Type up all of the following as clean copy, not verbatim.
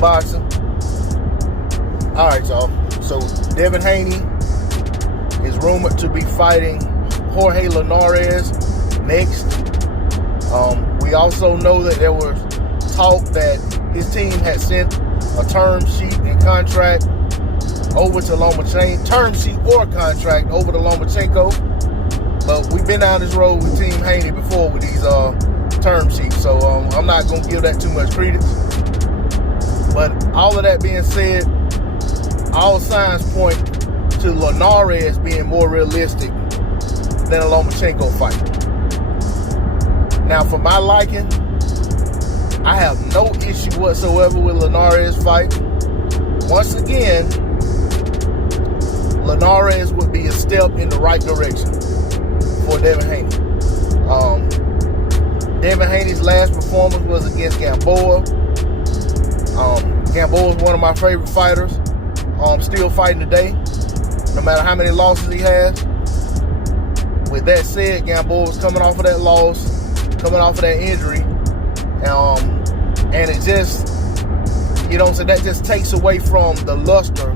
boxing. All right, y'all. So Devin Haney is rumored to be fighting Jorge Linares next. We also know that there was talk that his team had sent a term sheet and contract over to Lomachenko, term sheet or contract over to Lomachenko. But we've been down this road with Team Haney before with these term sheets, so I'm not going to give that too much credence. But all of that being said, all signs point to Linares being more realistic than a Lomachenko fight. Now, for my liking, I have no issue whatsoever with Linares' fight. Once again, Linares would be a step in the right direction for Devin Haney. Devin Haney's last performance was against Gamboa. Gamboa is one of my favorite fighters. Still fighting today, no matter how many losses he has. With that said, Gamboa was coming off of that loss, coming off of that injury, and it just, so that just takes away from the luster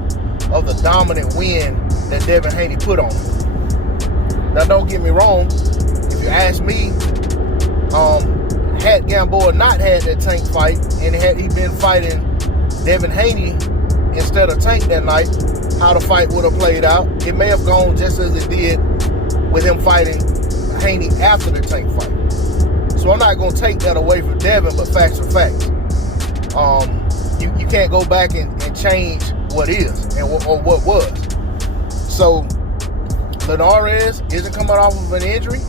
of the dominant win that Devin Haney put on him. Now, don't get me wrong. If you ask me, had Gamboa not had that Tank fight, and had he been fighting Devin Haney instead of Tank that night, how the fight would have played out, it may have gone just as it did with him fighting Haney after the Tank fight. So I'm not going to take that away from Devin, but facts are facts. You can't go back and change what is or what was. So Linares isn't coming off of an injury,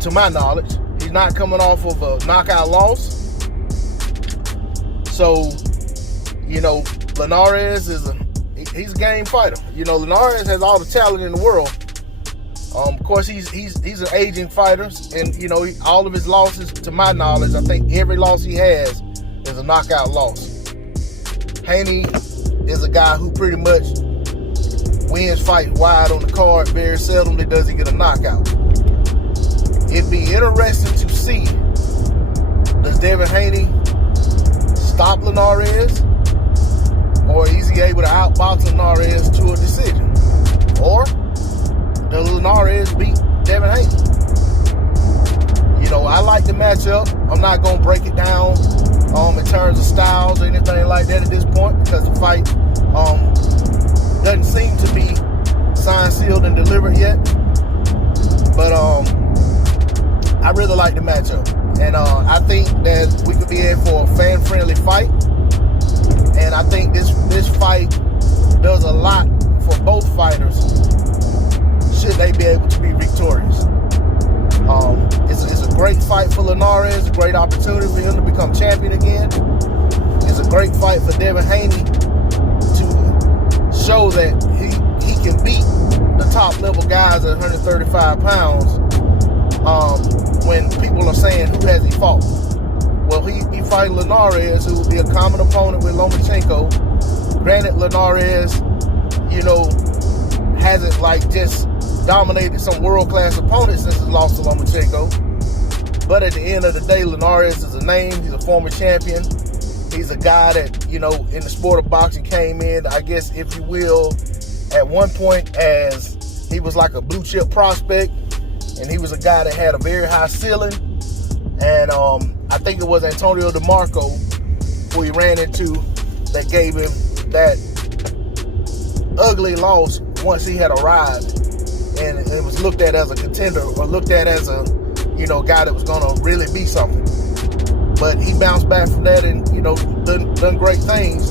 to my knowledge. He's not coming off of a knockout loss. So, Linares he's a game fighter. Linares has all the talent in the world. Of course, he's an aging fighter, and all of his losses, to my knowledge, I think every loss he has is a knockout loss. Haney is a guy who pretty much wins fights wide on the card. Very seldomly does he get a knockout. It'd be interesting to see, does Devin Haney stop Linares, or is he able to outbox Linares to a decision? Or does Linares beat Devin Haney? I like the matchup. I'm not going to break it down in terms of styles or anything like that at this point, because the fight doesn't seem to be signed, sealed, and delivered yet. But I really like the matchup. And I think that we could be in for a fan-friendly fight. And I think this fight does a lot for both fighters should they be able to be victorious. It's a great fight for Linares, a great opportunity for him to become champion again. It's a great fight for Devin Haney to show that he can beat the top level guys at 135 pounds when people are saying, who has he fought? Well, he fighting Linares, who will be a common opponent with Lomachenko. Granted, Linares, hasn't just dominated some world-class opponents since his loss to Lomachenko. But at the end of the day, Linares is a name. He's a former champion. He's a guy that, in the sport of boxing came in, I guess, if you will, at one point as he was like a blue-chip prospect, and he was a guy that had a very high ceiling. And I think it was Antonio DeMarco who he ran into that gave him that ugly loss once he had arrived, and it was looked at as a contender, or looked at as a guy that was going to really be something. But he bounced back from that and done great things,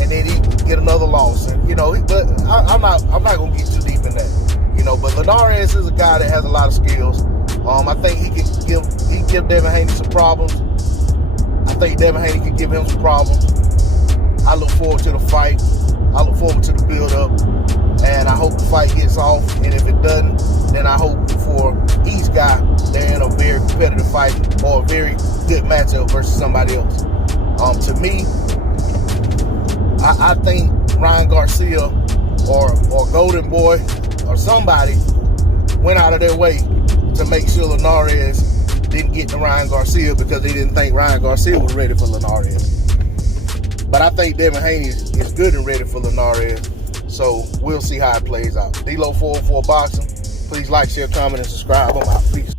and then he get another loss. And but I'm not going to get too deep in that. But Linares is a guy that has a lot of skills. I think he can give Devin Haney some problems. I think Devin Haney can give him some problems. I look forward to the fight. I look forward to the build-up. And I hope the fight gets off. And if it doesn't, then I hope for each guy they're in a very competitive fight or a very good matchup versus somebody else. To me, I think Ryan Garcia or Golden Boy or somebody went out of their way to make sure Linares didn't get to Ryan Garcia because they didn't think Ryan Garcia was ready for Linares. But I think Devin Haney is good and ready for Linares. So we'll see how it plays out. D-Lo 404 Boxing. Please like, share, comment, and subscribe. I'm out. Peace.